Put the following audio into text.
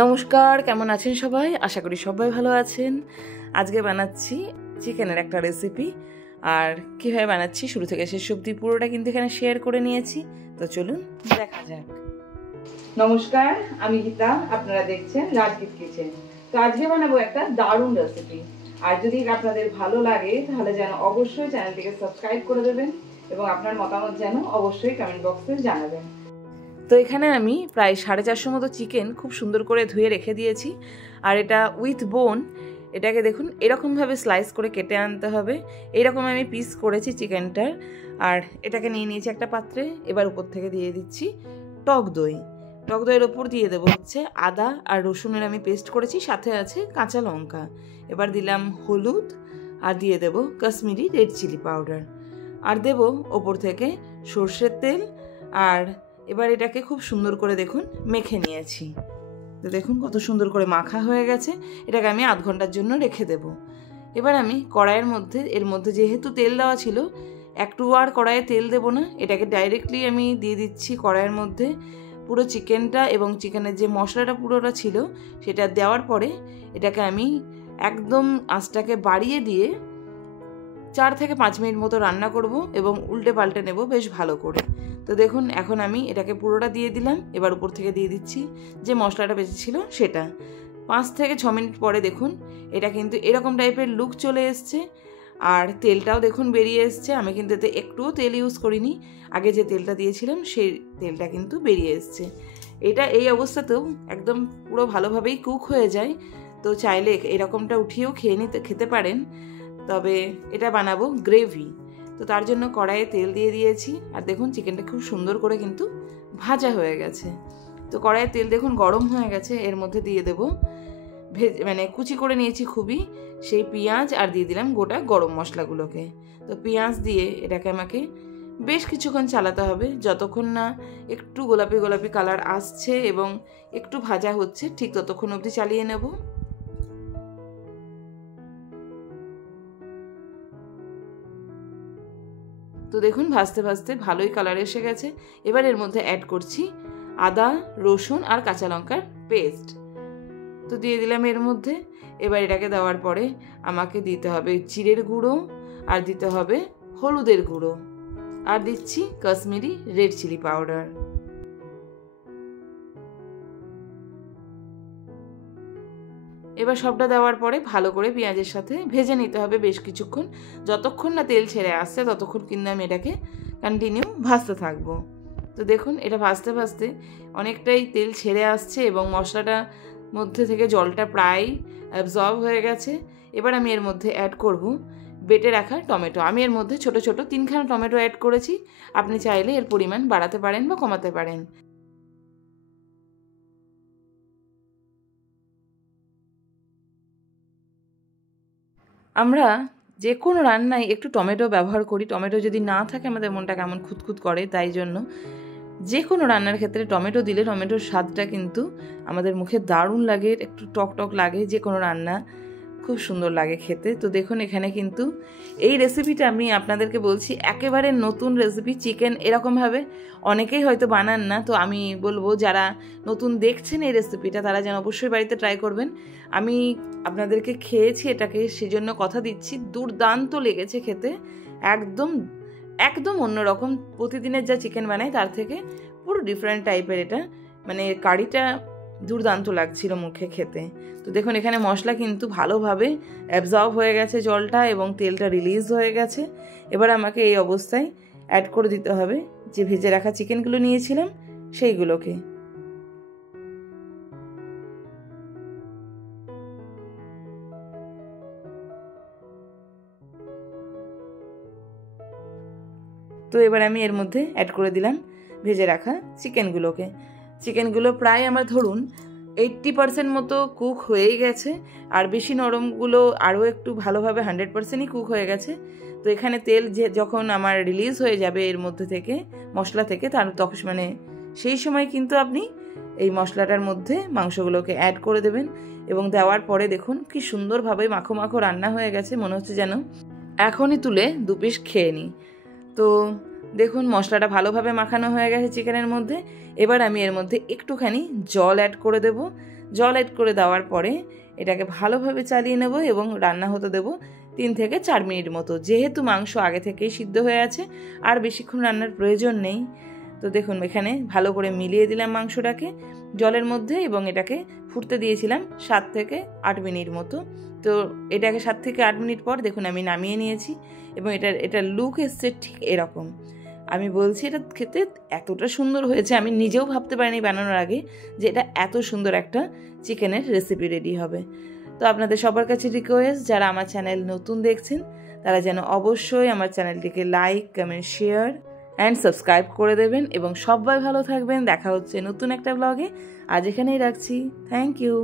নমস্কার, কেমন আছেন সবাই? আশা করি সবাই ভালো আছেন। আজকে বানাচ্ছি চিকেনের একটা রেসিপি, আর কীভাবে বানাচ্ছি শুরু থেকে শেষ অবধি পুরোটা কিন্তু এখানে শেয়ার করে নিয়েছি। তো চলুন দেখা যাক। নমস্কার, আমি গীতা, আপনারা দেখছেন রাজগীত কিচেন। তো আজকে বানাবো একটা দারুণ রেসিপি, আর যদি আপনাদের ভালো লাগে তাহলে যেন অবশ্যই চ্যানেলটিকে সাবস্ক্রাইব করে দেবেন এবং আপনার মতামত যেন অবশ্যই কমেন্ট বক্সে জানাবেন। তো এখানে আমি প্রায় 450 মতো চিকেন খুব সুন্দর করে ধুয়ে রেখে দিয়েছি, আর এটা উইথ বোন। এটাকে দেখুন এরকমভাবে স্লাইস করে কেটে আনতে হবে। এইরকম আমি পিস করেছি চিকেনটার। আর এটাকে নিয়ে নিয়েছি একটা পাত্রে। এবার উপর থেকে দিয়ে দিচ্ছি টক দই। টক দইয়ের ওপর দিয়ে দেবো হচ্ছে আদা আর রসুনের আমি পেস্ট করেছি, সাথে আছে কাঁচা লঙ্কা। এবার দিলাম হলুদ, আর দিয়ে দেবো কাশ্মীরি রেড চিলি পাউডার, আর দেবো ওপর থেকে সর্ষের তেল। আর এবার এটাকে খুব সুন্দর করে দেখুন মেখে নিয়েছি। তো দেখুন কত সুন্দর করে মাখা হয়ে গেছে। এটাকে আমি আধ ঘন্টার জন্য রেখে দেব। এবার আমি কড়াইয়ের মধ্যে, এর মধ্যে যেহেতু তেল দেওয়া ছিল, একটু আর কড়াইয়ে তেল দেবো না, এটাকে ডাইরেক্টলি আমি দিয়ে দিচ্ছি কড়াইয়ের মধ্যে পুরো চিকেনটা, এবং চিকেনের যে মশলাটা পুরোটা ছিল সেটা দেওয়ার পরে এটাকে আমি একদম আঁচটাকে বাড়িয়ে দিয়ে 4 থেকে 5 মিনিট মতো রান্না করব এবং উল্টে পাল্টে নেব বেশ ভালো করে। তো দেখুন এখন আমি এটাকে পুরোটা দিয়ে দিলাম। এবার উপর থেকে দিয়ে দিচ্ছি যে মশলাটা বেঁচে ছিল সেটা। 5 থেকে 6 মিনিট পরে দেখুন এটা কিন্তু এরকম টাইপের লুক চলে এসছে, আর তেলটাও দেখুন বেরিয়ে এসছে। আমি কিন্তু এতে একটুও তেল ইউজ করিনি, আগে যে তেলটা দিয়েছিলাম সেই তেলটা কিন্তু বেরিয়ে এসছে। এটা এই অবস্থাতেও একদম পুরো ভালোভাবেই কুক হয়ে যায়। তো চাইলে এরকমটা উঠিয়েও খেতে পারেন, তবে এটা বানাবো গ্রেভি। তো তার জন্য কড়াইয়ে তেল দিয়ে দিয়েছি, আর দেখুন চিকেনটা খুব সুন্দর করে কিন্তু ভাজা হয়ে গেছে। তো কড়াইয়ে তেল দেখুন গরম হয়ে গেছে। এর মধ্যে দিয়ে দেবো কুচি করে নিয়েছি খুবই সেই পেঁয়াজ, আর দিয়ে দিলাম গোটা গরম মশলাগুলোকে। তো পেঁয়াজ দিয়ে এটাকে আমাকে বেশ কিছুক্ষণ চালাতে হবে, যতক্ষণ না একটু গোলাপি গোলাপি কালার আসছে এবং একটু ভাজা হচ্ছে, ঠিক ততক্ষণ অবধি চালিয়ে নেব। তো দেখুন ভাজতে ভাজতে ভালোই কালার এসে গেছে। এবার এর মধ্যে অ্যাড করছি আদা, রসুন আর কাঁচা লঙ্কার পেস্ট। তো দিয়ে দিলাম এর মধ্যে। এবার এটাকে দেওয়ার পরে আমাকে দিতে হবে জিরের গুঁড়ো, আর দিতে হবে হলুদের গুঁড়ো, আর দিচ্ছি কাশ্মীরি রেড চিলি পাউডার। এবার সবটা দেওয়ার পরে ভালো করে পেঁয়াজের সাথে ভেজে নিতে হবে বেশ কিছুক্ষণ। যতক্ষণ না তেল ছেড়ে আসছে ততক্ষণ কিন্তু আমি এটাকে কন্টিনিউ ভাজতে থাকবো। তো দেখুন এটা ভাজতে ভাজতে অনেকটাই তেল ছেড়ে আসছে এবং মশলাটার মধ্যে থেকে জলটা প্রায় অ্যাবজর্ব হয়ে গেছে। এবার আমি এর মধ্যে অ্যাড করব বেটে রাখা টমেটো। আমি এর মধ্যে ছোট ছোট 3খানা টমেটো অ্যাড করেছি। আপনি চাইলে এর পরিমাণ বাড়াতে পারেন বা কমাতে পারেন। আমরা যে কোনো রান্নায় একটু টমেটো ব্যবহার করি। টমেটো যদি না থাকে আমাদের মনটা কেমন খুঁতখুত করে, তাই জন্য যে কোনো রান্নার ক্ষেত্রে টমেটো দিলে টমেটোর স্বাদটা কিন্তু আমাদের মুখে দারুণ লাগে, একটু টক টক লাগে, যে কোনো রান্না খুব সুন্দর লাগে খেতে। তো দেখুন এখানে কিন্তু এই রেসিপিটা আমি আপনাদেরকে বলছি একেবারে নতুন রেসিপি। চিকেন এরকমভাবে অনেকেই হয়তো বানান না, তো আমি বলবো যারা নতুন দেখছেন এই রেসিপিটা তারা যেন অবশ্যই বাড়িতে ট্রাই করবেন। আমি আপনাদেরকে খেয়েছি এটাকে, সেজন্য কথা দিচ্ছি দুর্দান্ত লেগেছে খেতে। একদম একদম অন্যরকম, প্রতিদিনের যা চিকেন বানাই তার থেকে পুরো ডিফারেন্ট টাইপের এটা। কারিটা দুর্দান্ত লাগছিল মুখে খেতে। তো দেখুন এখানে মশলা কিন্তু ভালোভাবে অ্যাবজর্ব হয়ে গেছে জলটা, এবং তেলটা রিলিজ হয়ে গেছে। এবার আমাকে এই অবস্থায় অ্যাড করে দিতে হবে যে ভেজে রাখা চিকেনগুলো নিয়েছিলাম সেইগুলোকে। তো এবার আমি এর মধ্যে অ্যাড করে দিলাম ভেজে রাখা চিকেনগুলোকে। চিকেনগুলো প্রায় আমার ধরুন 80% মতো কুক হয়েই গেছে, আর বেশি নরমগুলো আরও একটু ভালোভাবে 100%ই কুক হয়ে গেছে। তো এখানে তেল যখন আমার রিলিজ হয়ে যাবে এর মধ্যে থেকে, মশলা থেকে, তখন সেই সময় কিন্তু আপনি এই মশলাটার মধ্যে মাংসগুলোকে অ্যাড করে দেবেন, এবং দেওয়ার পরে দেখুন কি সুন্দরভাবে মাখো মাখো রান্না হয়ে গেছে। মনে হচ্ছে যেন এখনই তুলে 2 পিস খেয়ে নিই। তো দেখুন মশলাটা ভালোভাবে মাখানো হয়ে গেছে চিকেনের মধ্যে। এবার আমি এর মধ্যে একটুখানি জল অ্যাড করে দেব, জল অ্যাড করে দেওয়ার পরে এটাকে ভালোভাবে চালিয়ে নেব এবং রান্না হতে দেব 3 থেকে 4 মিনিট মতো। যেহেতু মাংস আগে থেকেই সিদ্ধ হয়ে আছে আর বেশিক্ষণ রান্নার প্রয়োজন নেই। তো দেখুন এখানে ভালো করে মিলিয়ে দিলাম মাংসটাকে জলের মধ্যে এবং এটাকে ফুটতে দিয়েছিলাম 7 থেকে 8 মিনিট মতো। তো এটাকে 7 থেকে 8 মিনিট পর দেখুন আমি নামিয়ে নিয়েছি এবং এটা লুক এসছে ঠিক এরকম। আমি বলছি এটা খেতে এতটা সুন্দর হয়েছে, আমি নিজেও ভাবতে পারিনি বানানোর আগে যে এটা এত সুন্দর একটা চিকেনের রেসিপি রেডি হবে। তো আপনাদের সবার কাছে রিকোয়েস্ট, যারা আমার চ্যানেল নতুন দেখছেন তারা যেন অবশ্যই আমার চ্যানেলটিকে like, comment, share and subscribe করে দেবেন এবং সবাই ভালো থাকবেন। দেখা হচ্ছে নতুন একটা ব্লগে। আজ এখানেই রাখছি। Thank you.